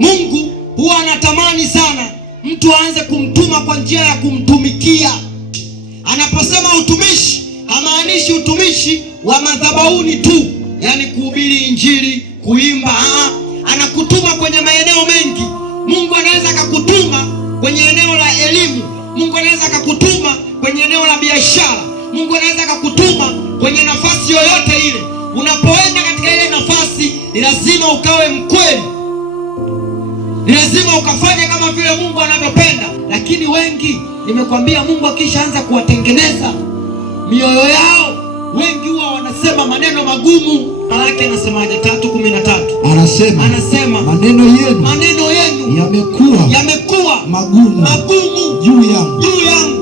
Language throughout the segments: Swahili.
Mungu huwa anatamani sana mtu aanze kumtuma kwa njia ya kumtumikia. Anaposema utumishi, hamaanishi utumishi wa madhabahuni tu, yani kuhubiri injili, kuimba. Anakutuma kwenye maeneo mengi. Mungu anaweza akakutuma kwenye eneo la elimu. Mungu anaweza akakutuma kwenye eneo la biashara. Mungu anaweza akakutuma kwenye nafasi yoyote ile. Unapoenda katika ile nafasi, ni lazima ukawe mkweli, ni lazima ukafanya kama vile Mungu anavyopenda. Lakini wengi, nimekwambia, Mungu akishaanza kuwatengeneza mioyo yao, wengi huwa wanasema maneno magumu. Malaki anasemaje? 3:13 anasema maneno yenu yamekuwa magumu juu yangu,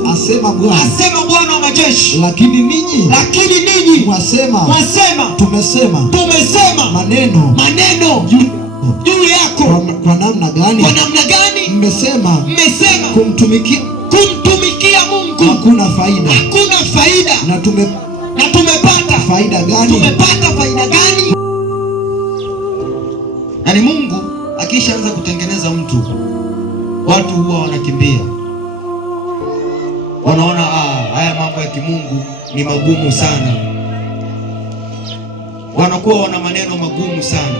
asema Bwana wa majeshi. Lakini ninyi mwasema tumesema maneno juu yako. Kwa namna gani? Mmesema kumtumikia Mungu hakuna faida. Na tumepata faida gani? Yaani Mungu akishaanza kutengeneza mtu, watu huwa wanakimbia, wanaona haya mambo ya kimungu ni magumu sana, wanakuwa wana maneno magumu sana.